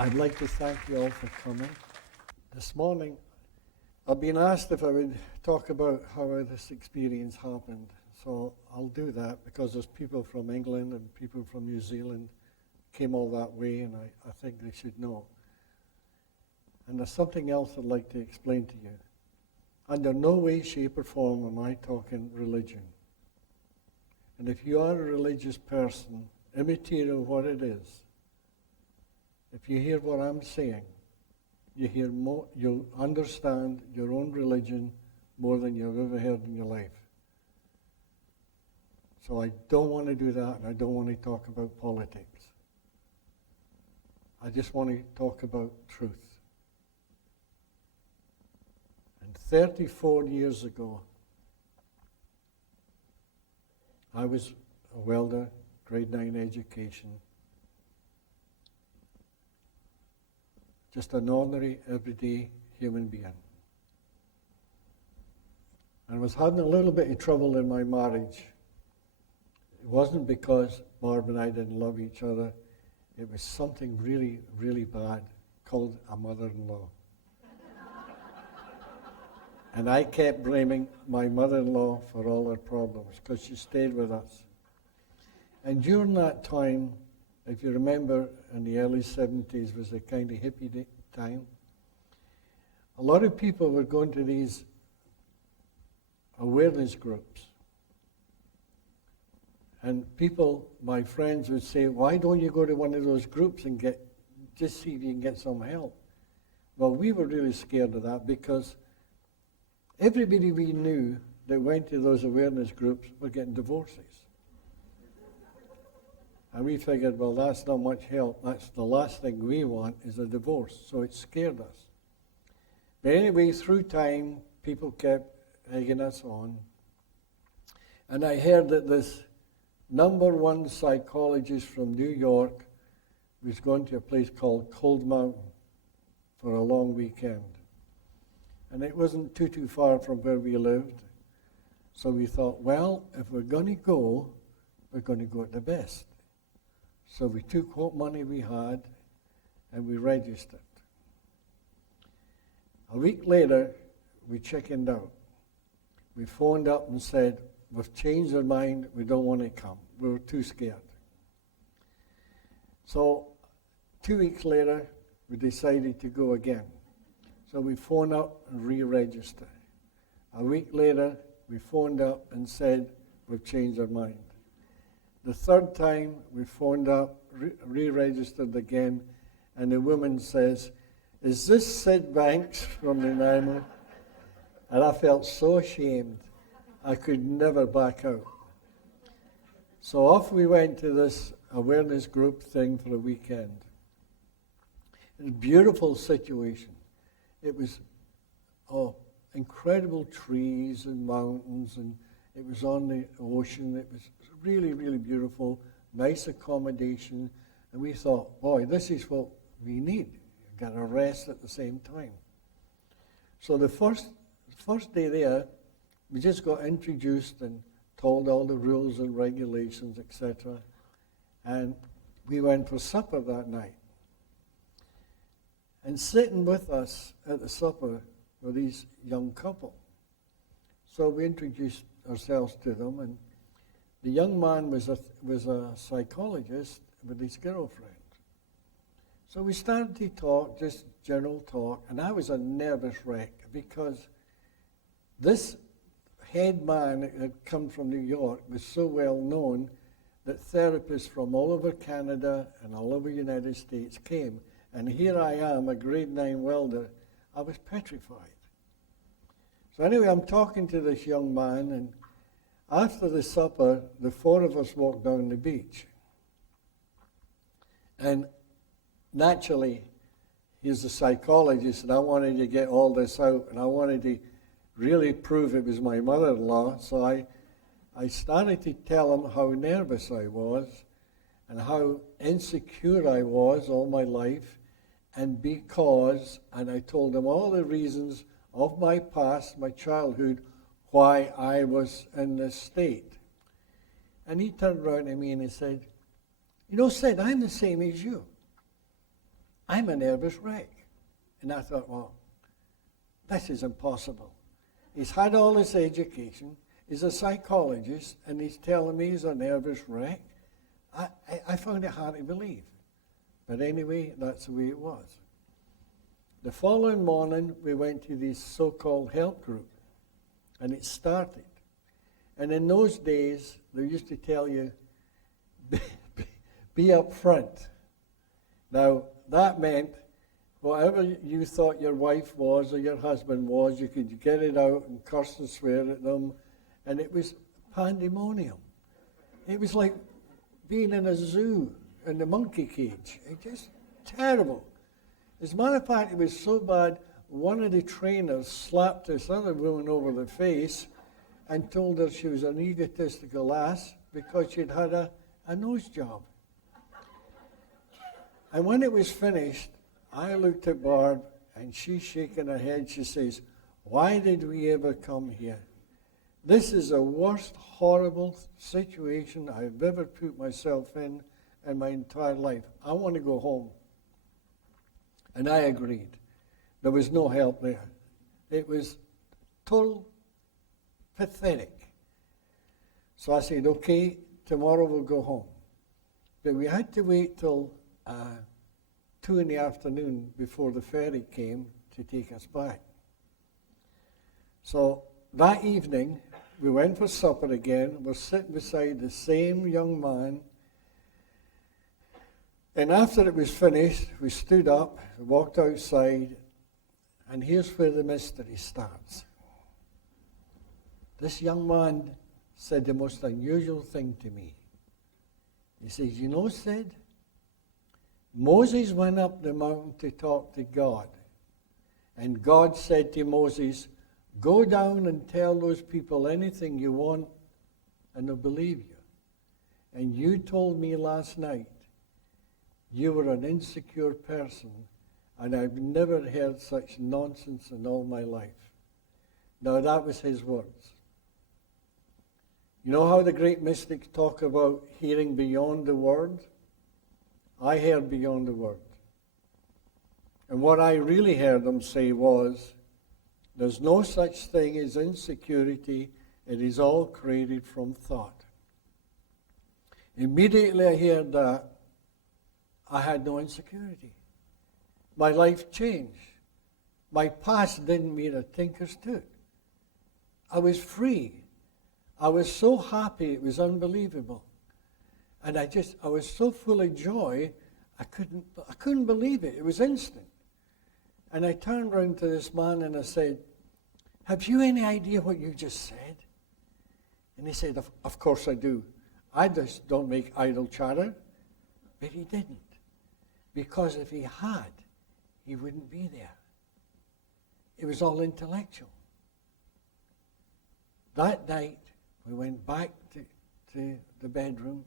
I'd like to thank you all for coming. This morning, I've been asked if I would talk about how this experience happened. So I'll do that because there's people from England and people from New Zealand came all that way, and I think they should know. And there's something else I'd like to explain to you. Under no way, shape, or form am I talking religion. And if you are a religious person, immaterial what it is, if you hear what I'm saying, you'll understand your own religion more than you've ever heard in your life. So I don't want to do that, and I don't want to talk about politics. I just want to talk about truth. And 34 years ago, I was a welder, grade 9 education. Just an ordinary, everyday human being. And I was having a little bit of trouble in my marriage. It wasn't because Barb and I didn't love each other. It was something really, really bad called a mother-in-law. And I kept blaming my mother-in-law for all her problems because she stayed with us. And during that time, if you remember, in the early 70s was a kind of hippie time. A lot of people were going to these awareness groups. And people, my friends, would say, why don't you go to one of those groups and just see if you can get some help? Well, we were really scared of that because everybody we knew that went to those awareness groups were getting divorces. And we figured, well, that's not much help. That's the last thing we want is a divorce. So it scared us. But anyway, through time, people kept egging us on. And I heard that this #1 psychologist from New York was going to a place called Cold Mountain for a long weekend. And it wasn't too far from where we lived. So we thought, well, if we're going to go, we're going to go at the best. So we took what money we had and we registered. A week later, we chickened out. We phoned up and said, we've changed our mind, we don't want to come. We were too scared. So 2 weeks later, we decided to go again. So we phoned up and re-registered. A week later, we phoned up and said, we've changed our mind. The third time, we phoned up, re-registered again, and the woman says, is this Sid Bänks from the Nanaimo? And I felt so ashamed. I could never back out. So off we went to this awareness group thing for a weekend. It was a beautiful situation. It was incredible trees and mountains, and it was on the ocean. It was really, really beautiful, nice accommodation. And we thought, boy, this is what we need. Got to rest at the same time. So the first day there, we just got introduced and told all the rules and regulations, etc. And we went for supper that night. And sitting with us at the supper were these young couple. So we introduced ourselves to them, and the young man was a psychologist with his girlfriend. So we started to talk, just general talk, and I was a nervous wreck because this head man that had come from New York was so well known that therapists from all over Canada and all over the United States came. And here I am, a grade 9 welder. I was petrified. So anyway, I'm talking to this young man, and after the supper, the four of us walked down the beach. And naturally, he's a psychologist, and I wanted to get all this out, and I wanted to really prove it was my mother-in-law. So I started to tell him how nervous I was and how insecure I was all my life, and I told him all the reasons of my past, my childhood, why I was in this state. And he turned around to me and he said, you know, Sid, I'm the same as you. I'm a nervous wreck. And I thought, well, this is impossible. He's had all this education, he's a psychologist, and he's telling me he's a nervous wreck. I found it hard to believe. But anyway, that's the way it was. The following morning, we went to this so-called help group, and it started. And in those days, they used to tell you, be up front. Now, that meant whatever you thought your wife was or your husband was, you could get it out and curse and swear at them, and it was pandemonium. It was like being in a zoo in the monkey cage. It just terrible. As a matter of fact, it was so bad, one of the trainers slapped this other woman over the face and told her she was an egotistical ass because she'd had a nose job. And when it was finished, I looked at Barb, and she's shaking her head. She says, why did we ever come here? This is the worst, horrible situation I've ever put myself in my entire life. I want to go home. And I agreed. There was no help there. It was total pathetic. So I said, okay, tomorrow we'll go home. But we had to wait till 2 in the afternoon before the ferry came to take us back. So that evening, we went for supper again. We're sitting beside the same young man. And after it was finished, we stood up, walked outside, and here's where the mystery starts. This young man said the most unusual thing to me. He says, you know, Sid, Moses went up the mountain to talk to God. And God said to Moses, go down and tell those people anything you want, and they'll believe you. And you told me last night you were an insecure person, and I've never heard such nonsense in all my life. Now, that was his words. You know how the great mystics talk about hearing beyond the word? I heard beyond the word. And what I really heard them say was, there's no such thing as insecurity. It is all created from thought. Immediately I heard that, I had no insecurity. My life changed. My past didn't mean a tinker's tooth. I was free. I was so happy, it was unbelievable. And I was so full of joy, I couldn't believe it. It was instant. And I turned around to this man and I said, have you any idea what you just said? And he said, of course I do. I just don't make idle chatter. But he didn't. Because if he had, he wouldn't be there. It was all intellectual. That night, we went back to the bedroom,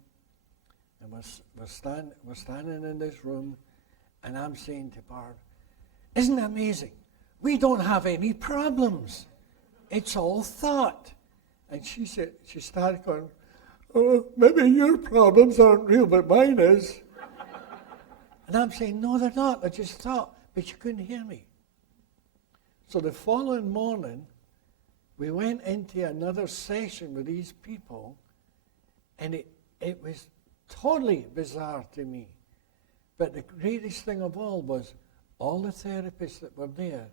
and we're standing in this room, and I'm saying to Barb, isn't it amazing? We don't have any problems. It's all thought. And she started going, oh, maybe your problems aren't real, but mine is. And I'm saying, no, they're not. They're just thought. But you couldn't hear me. So the following morning, we went into another session with these people, and it was totally bizarre to me. But the greatest thing of all was all the therapists that were there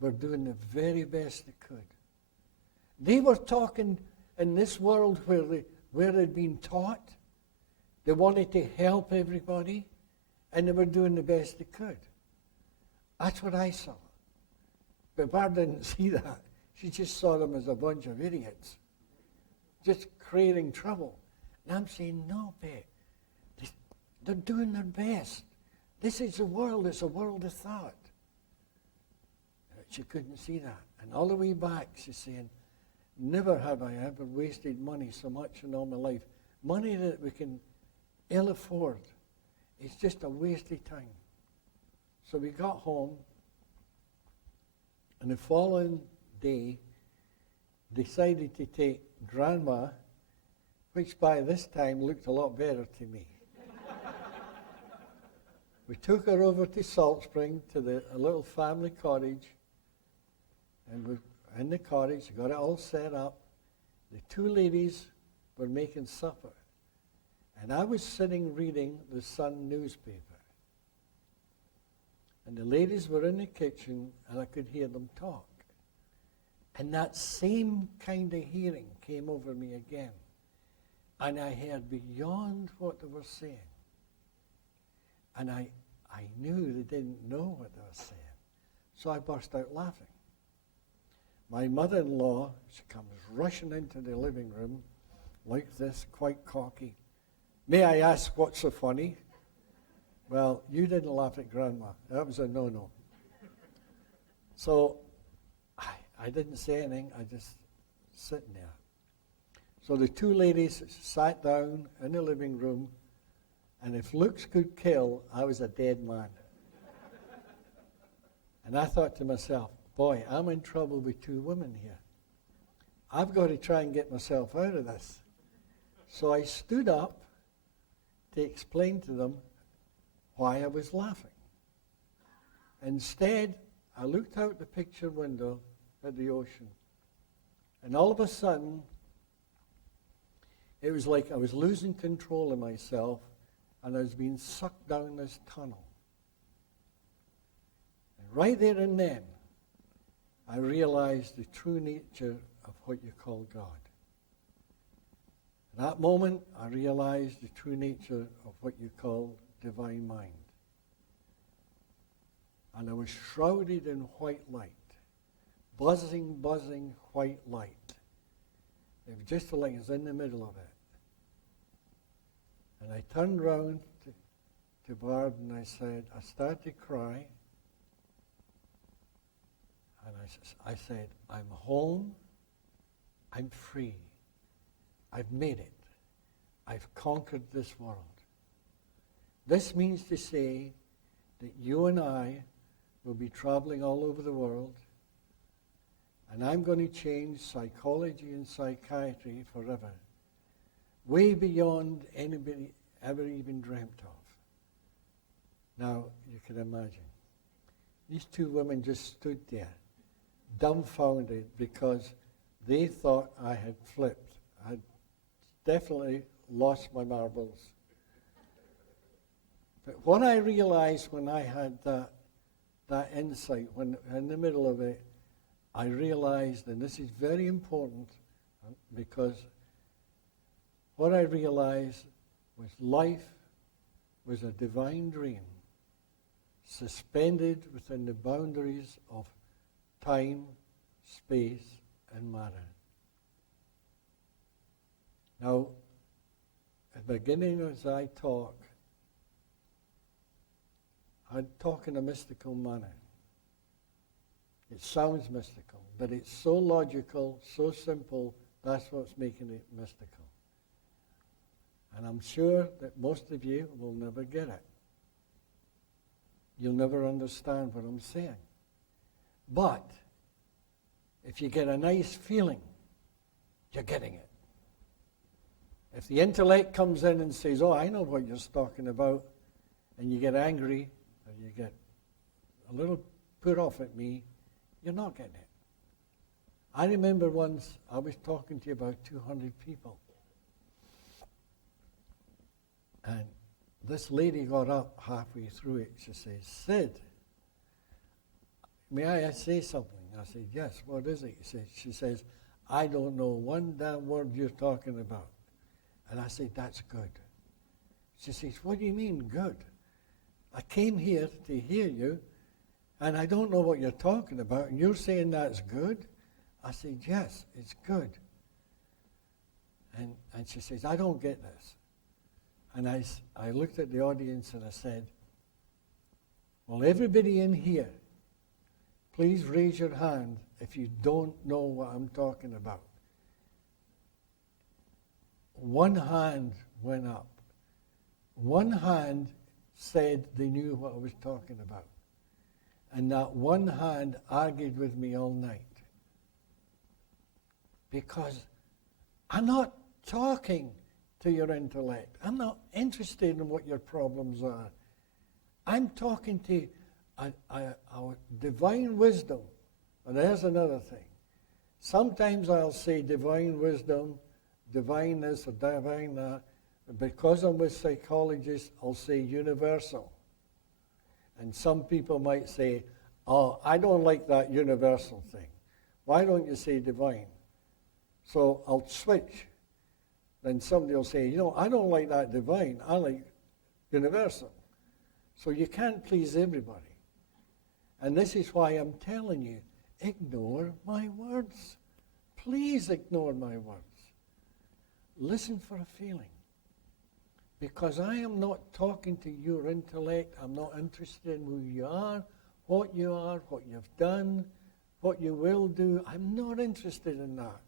were doing the very best they could. They were talking in this world where they'd been taught. They wanted to help everybody, and they were doing the best they could. That's what I saw. But Barb didn't see that. She just saw them as a bunch of idiots, just creating trouble. And I'm saying, no, babe, they're doing their best. This is the world. It's a world of thought. She couldn't see that. And all the way back, she's saying, never have I ever wasted money so much in all my life. Money that we can ill afford. It's just a waste of time. So we got home, and the following day, decided to take Grandma, which by this time looked a lot better to me. We took her over to Salt Spring to a little family cottage, and we in the cottage, got it all set up. The two ladies were making supper, and I was sitting reading the Sun newspaper. And the ladies were in the kitchen, and I could hear them talk. And that same kind of hearing came over me again. And I heard beyond what they were saying. And I knew they didn't know what they were saying. So I burst out laughing. My mother-in-law, she comes rushing into the living room like this, quite cocky. May I ask what's so funny? Well, you didn't laugh at Grandma. That was a no-no. So I didn't say anything. I just sitting there. So the two ladies sat down in the living room, and if looks could kill, I was a dead man. And I thought to myself, boy, I'm in trouble with two women here. I've got to try and get myself out of this. So I stood up to explain to them why I was laughing. Instead, I looked out the picture window at the ocean. And all of a sudden, it was like I was losing control of myself, and I was being sucked down this tunnel. And right there and then, I realized the true nature of what you call God. At that moment, I realized the true nature of what you call divine mind. And I was shrouded in white light, buzzing white light. It was just like I was in the middle of it. And I turned round to Barb and I started to cry. And I said, I'm home, I'm free, I've made it, I've conquered this world. This means to say that you and I will be traveling all over the world, and I'm going to change psychology and psychiatry forever, way beyond anybody ever even dreamt of. Now, you can imagine. These two women just stood there, dumbfounded, because they thought I had flipped. I had definitely lost my marbles. But what I realized when I had that insight, when in the middle of it, I realized, and this is very important, because what I realized was life was a divine dream, suspended within the boundaries of time, space, and matter. Now, at the beginning as I talk, I'd talk in a mystical manner. It sounds mystical, but it's so logical, so simple, that's what's making it mystical. And I'm sure that most of you will never get it. You'll never understand what I'm saying. But if you get a nice feeling, you're getting it. If the intellect comes in and says, oh, I know what you're talking about, and you get angry, or you get a little put off at me, you're not getting it. I remember once I was talking to about 200 people. And this lady got up halfway through it. She says, Sid, may I say something? I said, yes, what is it? She says, I don't know one damn word you're talking about. And I said, that's good. She says, what do you mean good? I came here to hear you, and I don't know what you're talking about, and you're saying that's good? I said, yes, it's good. And she says, I don't get this. And I looked at the audience and I said, well, everybody in here, please raise your hand if you don't know what I'm talking about. One hand went up. One hand said they knew what I was talking about. And that one hand argued with me all night. Because I'm not talking to your intellect. I'm not interested in what your problems are. I'm talking to our divine wisdom. And there's another thing. Sometimes I'll say divine wisdom, divine this or divine that. Because I'm with psychologists, I'll say universal. And some people might say, oh, I don't like that universal thing. Why don't you say divine? So I'll switch. Then somebody will say, I don't like that divine. I like universal. So you can't please everybody. And this is why I'm telling you, ignore my words. Please ignore my words. Listen for a feeling. Because I am not talking to your intellect. I'm not interested in who you are, what you've done, what you will do. I'm not interested in that.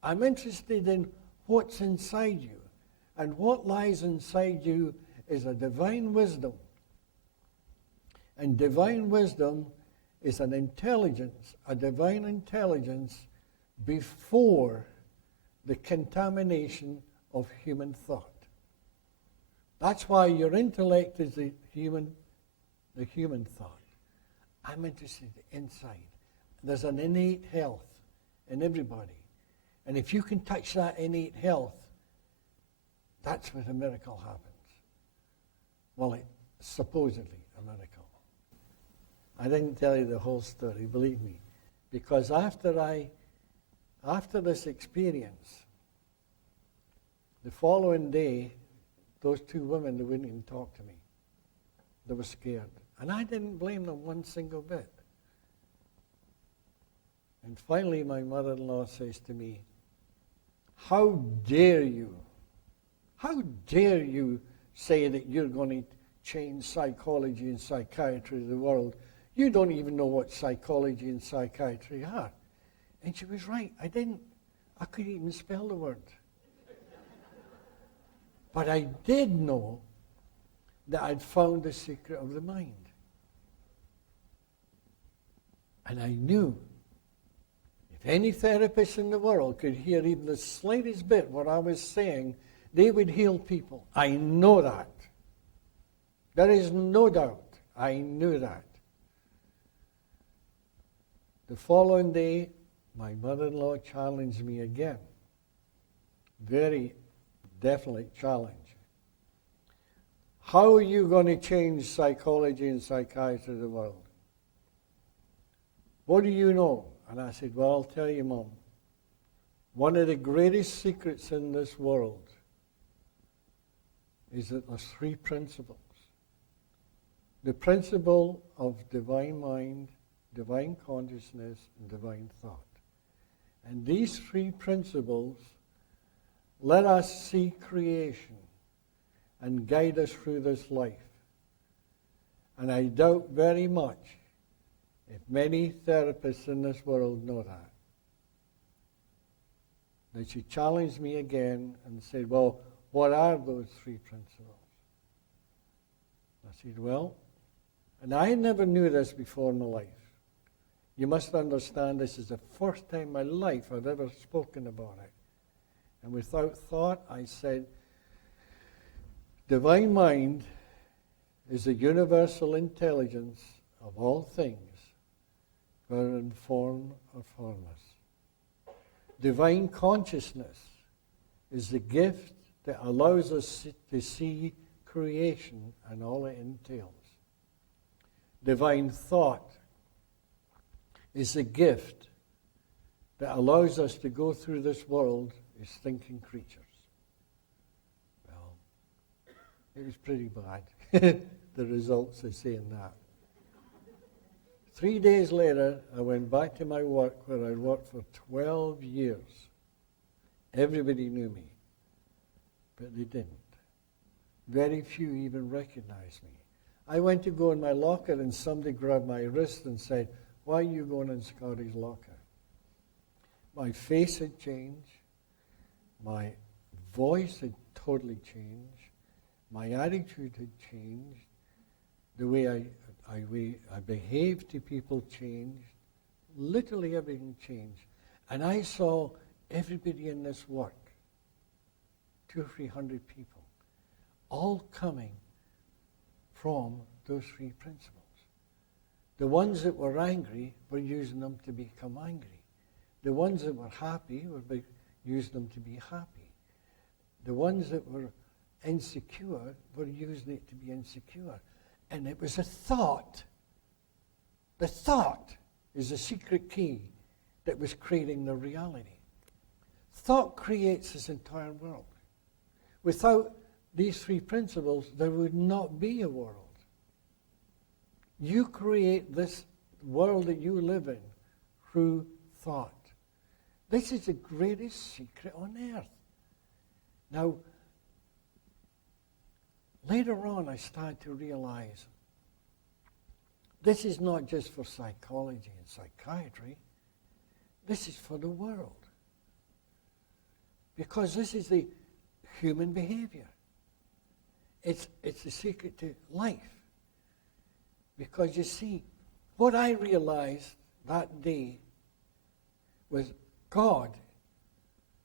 I'm interested in what's inside you. And what lies inside you is a divine wisdom. And divine wisdom is an intelligence, a divine intelligence before the contamination of human thought. That's why your intellect is the human thought. I'm interested inside. There's an innate health in everybody. And if you can touch that innate health, that's where a miracle happens. Well, it's supposedly a miracle. I didn't tell you the whole story, believe me. Because after this experience, the following day, those two women, they wouldn't even talk to me. They were scared. And I didn't blame them one single bit. And finally, my mother-in-law says to me, how dare you say that you're going to change psychology and psychiatry of the world? You don't even know what psychology and psychiatry are. And she was right. I didn't. I couldn't even spell the word. But I did know that I'd found the secret of the mind. And I knew if any therapist in the world could hear even the slightest bit what I was saying, they would heal people. I know that. There is no doubt. I knew that. The following day, my mother-in-law challenged me again. Very definite challenge. How are you going to change psychology and psychiatry of the world? What do you know? And I said, well, I'll tell you, Mom. One of the greatest secrets in this world is that there's three principles. The principle of divine mind, divine consciousness, and divine thought. And these three principles let us see creation and guide us through this life. And I doubt very much if many therapists in this world know that. Then she challenged me again and said, well, what are those three principles? I said, well, and I never knew this before in my life. You must understand this is the first time in my life I've ever spoken about it. And without thought, I said, divine mind is the universal intelligence of all things, whether in form or formless. Divine consciousness is the gift that allows us to see creation and all it entails. Divine thought is the gift that allows us to go through this world as thinking creatures. Well, it was pretty bad, the results of saying that. 3 days later, I went back to my work where I'd worked for 12 years. Everybody knew me, but they didn't. Very few even recognized me. I went to go in my locker and somebody grabbed my wrist and said, why are you going in Scotty's locker? My face had changed. My voice had totally changed. My attitude had changed. The way I behaved to people changed. Literally everything changed. And I saw everybody in this work, 200 or 300 people, all coming from those three principles. The ones that were angry were using them to become angry. The ones that were happy were using them to be happy. The ones that were insecure were using it to be insecure. And it was a thought. The thought is the secret key that was creating the reality. Thought creates this entire world. Without these three principles, there would not be a world. You create this world that you live in through thought. This is the greatest secret on earth. Now, later on, I started to realize this is not just for psychology and psychiatry. This is for the world. Because this is the human behavior. It's the secret to life. Because you see, what I realized that day was God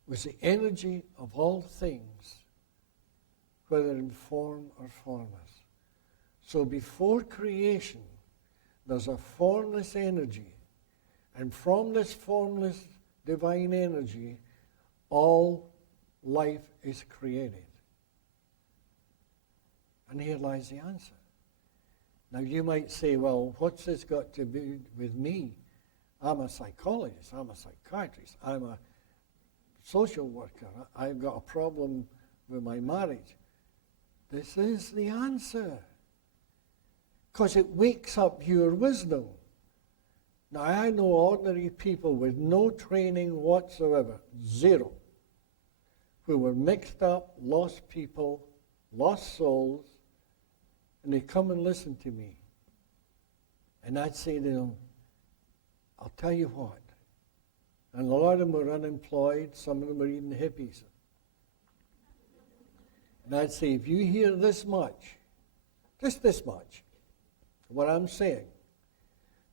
was the energy of all things, whether in form or formless. So before creation, there's a formless energy. And from this formless divine energy, all life is created. And here lies the answer. Now you might say, well, what's this got to do with me? I'm a psychologist, I'm a psychiatrist, I'm a social worker, I've got a problem with my marriage. This is the answer. Because it wakes up your wisdom. Now I know ordinary people with no training whatsoever, zero, who were mixed up, lost people, lost souls, and they come and listen to me. And I'd say to them, I'll tell you what. And a lot of them were unemployed, some of them were even hippies. And I'd say, if you hear this much, just this much, what I'm saying,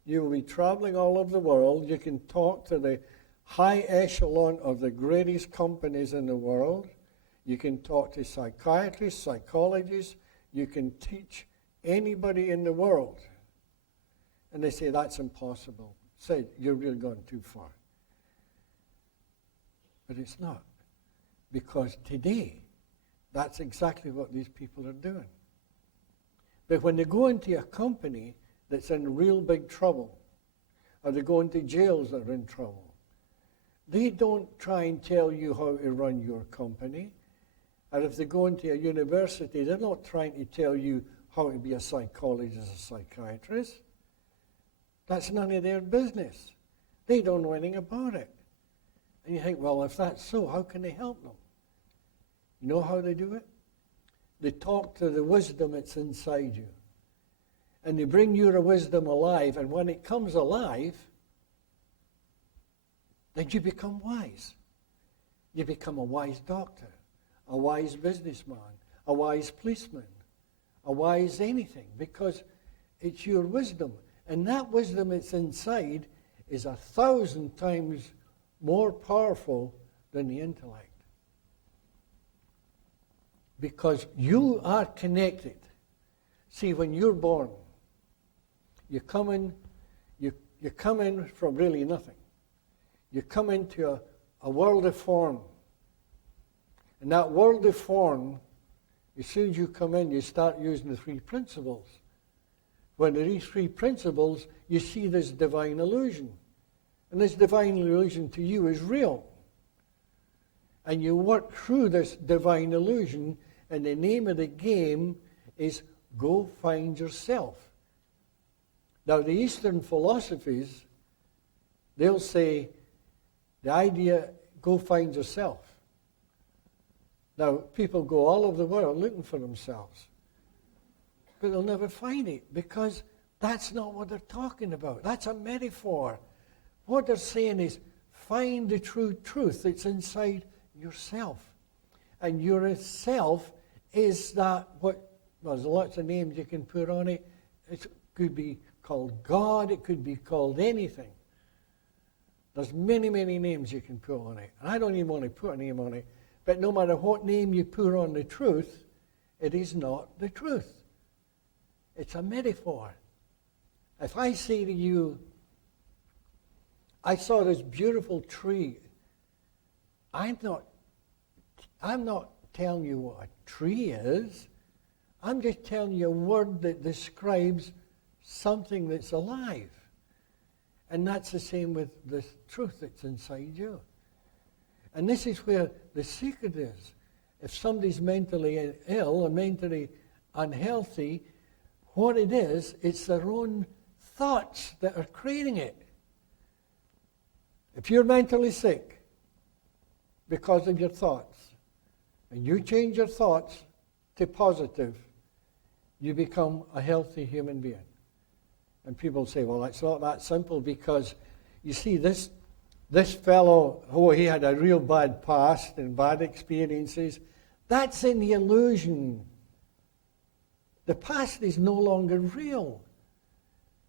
you will be traveling all over the world. You can talk to the high echelon of the greatest companies in the world. You can talk to psychiatrists, psychologists. You can teach anybody in the world. And they say, that's impossible. Say, you're really going too far. But it's not. Because today, that's exactly what these people are doing. But when they go into a company that's in real big trouble, or they go into jails that are in trouble, they don't try and tell you how to run your company. Or if they go into a university, they're not trying to tell you how to be a psychologist or psychiatrist. That's none of their business. They don't know anything about it. And you think, well, if that's so, how can they help them? You know how they do it? They talk to the wisdom that's inside you. And they bring your wisdom alive, and when it comes alive, then you become wise. You become a wise doctor, a wise businessman, a wise policeman, a wise anything, because it's your wisdom. And that wisdom that's inside is 1,000 times more powerful than the intellect. Because you are connected. See, when you're born, you come in from really nothing. You come into a world of form. And that world of form, as soon as you come in, you start using the three principles. When these three principles, you see this divine illusion. And this divine illusion to you is real. And you work through this divine illusion, and the name of the game is go find yourself. Now, the Eastern philosophies, they'll say the idea, go find yourself. Now, people go all over the world looking for themselves. But they'll never find it, because that's not what they're talking about. That's a metaphor. What they're saying is, find the true truth that's inside yourself. And your self is that well, there's lots of names you can put on it. It could be called God. It could be called anything. There's many, many names you can put on it. And I don't even want to put a name on it. But no matter what name you put on the truth, it is not the truth. It's a metaphor. If I say to you, I saw this beautiful tree, I'm not telling you what a tree is. I'm just telling you a word that describes something that's alive. And that's the same with the truth that's inside you. And this is where the secret is. If somebody's mentally ill or mentally unhealthy, what it is, it's their own thoughts that are creating it. If you're mentally sick because of your thoughts, and you change your thoughts to positive, you become a healthy human being. And people say, well, it's not that simple, because you see, this fellow, he had a real bad past and bad experiences. That's in the illusion. The past is no longer real.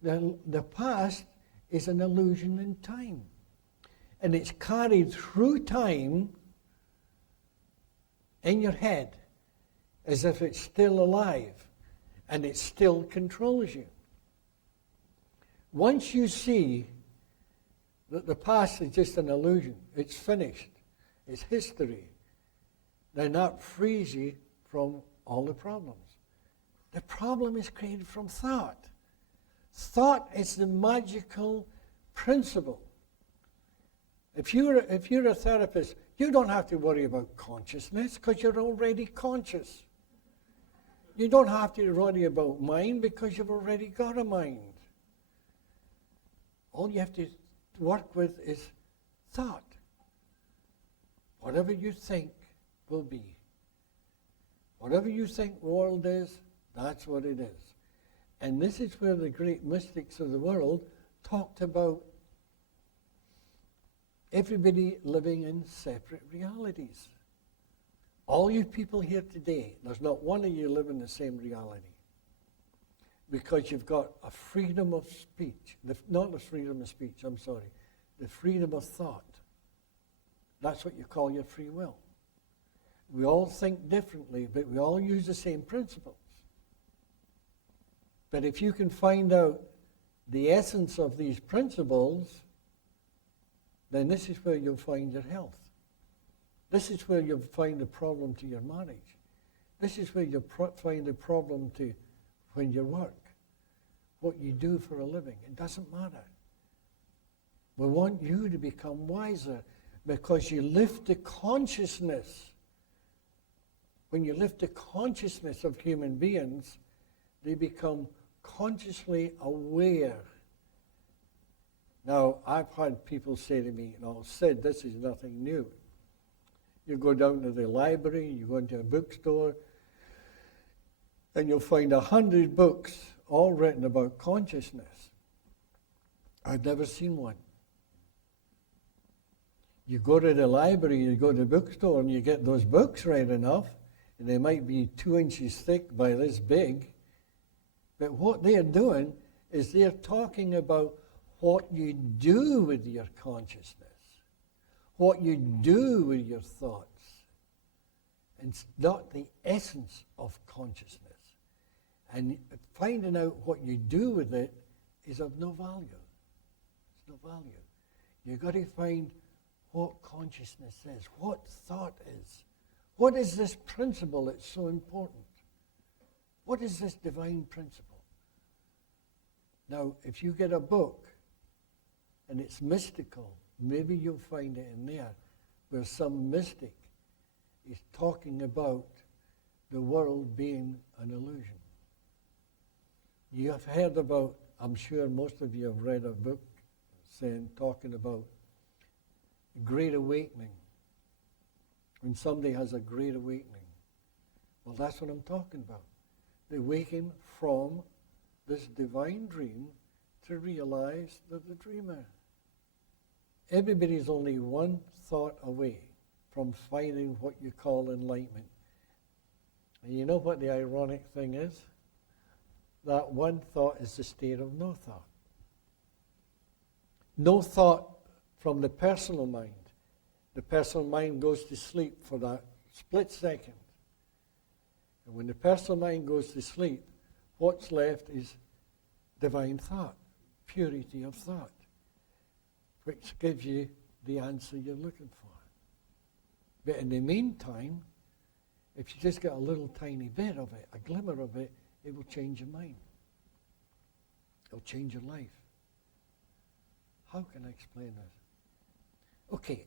The past is an illusion in time. And it's carried through time in your head as if it's still alive and it still controls you. Once you see that the past is just an illusion, it's finished, it's history, then that frees you from all the problems. The problem is created from thought. Thought is the magical principle. If you're a therapist, you don't have to worry about consciousness because you're already conscious. You don't have to worry about mind because you've already got a mind. All you have to work with is thought. Whatever you think will be. Whatever you think the world is, that's what it is. And this is where the great mystics of the world talked about everybody living in separate realities. All you people here today, there's not one of you living the same reality. Because you've got a freedom of speech. Not the freedom of speech, I'm sorry. The freedom of thought. That's what you call your free will. We all think differently, but we all use the same principles. But if you can find out the essence of these principles, then this is where you'll find your health. This is where you'll find the problem to your marriage. This is where you'll find the problem to when you work, what you do for a living. It doesn't matter. We want you to become wiser because you lift the consciousness. When you lift the consciousness of human beings, they become consciously aware. Now, I've had people say to me, Sid, this is nothing new. You go down to the library, you go into a bookstore, and you'll find 100 books all written about consciousness. I've never seen one. You go to the library, you go to the bookstore, and you get those books read enough, and they might be 2 inches thick by this big. But what they're doing is they're talking about what you do with your consciousness, what you do with your thoughts. It's not the essence of consciousness. And finding out what you do with it is of no value. It's no value. You've got to find what consciousness is, what thought is. What is this principle that's so important? What is this divine principle? Now, if you get a book and it's mystical, maybe you'll find it in there where some mystic is talking about the world being an illusion. You have heard about, I'm sure most of you have read a book talking about the Great Awakening. When somebody has a great awakening. Well, that's what I'm talking about. They awaken from this divine dream to realize they're the dreamer. Everybody's only one thought away from finding what you call enlightenment. And you know what the ironic thing is? That one thought is the state of no thought. No thought from the personal mind. The personal mind goes to sleep for that split second. And when the personal mind goes to sleep, what's left is divine thought, purity of thought, which gives you the answer you're looking for. But in the meantime, if you just get a little tiny bit of it, a glimmer of it, it will change your mind. It'll change your life. How can I explain this? Okay.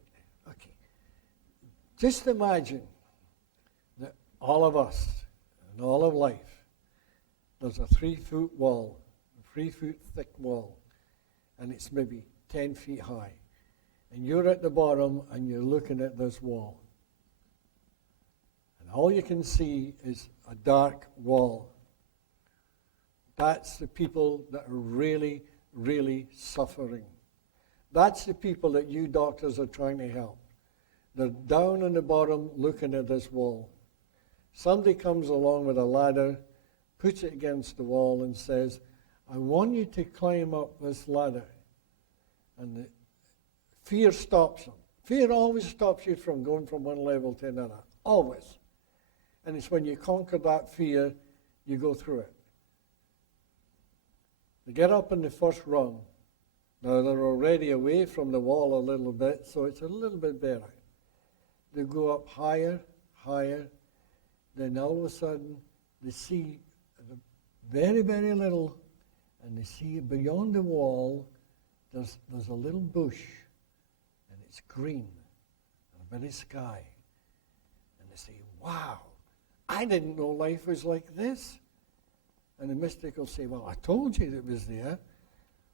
Just imagine that all of us, and all of life, there's a 3-foot wall, a 3-foot thick wall, and it's maybe 10 feet high. And you're at the bottom and you're looking at this wall. And all you can see is a dark wall. That's the people that are really, really suffering. That's the people that you doctors are trying to help. They're down on the bottom looking at this wall. Somebody comes along with a ladder, puts it against the wall and says, I want you to climb up this ladder. And the fear stops them. Fear always stops you from going from one level to another. Always. And it's when you conquer that fear, you go through it. They get up in the first rung. Now they're already away from the wall a little bit, so it's a little bit better. They go up higher, higher. Then all of a sudden, they see very, very little, and they see beyond the wall, there's a little bush, and it's green, and a bit of sky. And they say, wow, I didn't know life was like this. And the mystic will say, well, I told you it was there.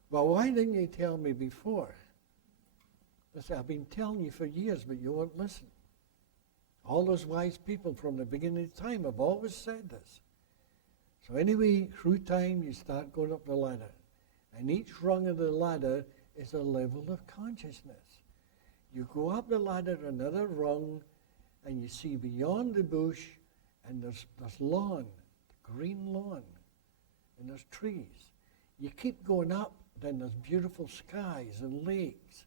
Well, why didn't you tell me before? They say, I've been telling you for years, but you won't listen. All those wise people from the beginning of time have always said this. So anyway, through time, you start going up the ladder. And each rung of the ladder is a level of consciousness. You go up the ladder another rung, and you see beyond the bush, and there's lawn, green lawn, and there's trees. You keep going up, then there's beautiful skies and lakes.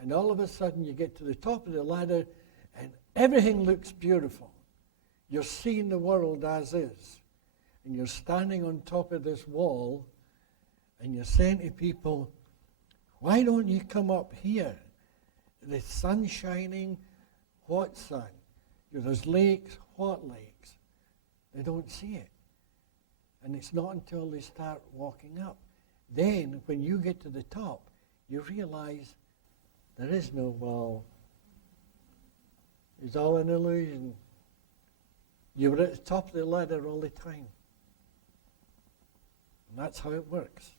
And all of a sudden, you get to the top of the ladder, and everything looks beautiful. You're seeing the world as is. And you're standing on top of this wall, and you're saying to people, why don't you come up here? The sun's shining. What sun? There's lakes. What lakes? They don't see it. And it's not until they start walking up. Then, when you get to the top, you realize there is no wall. It's all an illusion. You were at the top of the ladder all the time. And that's how it works.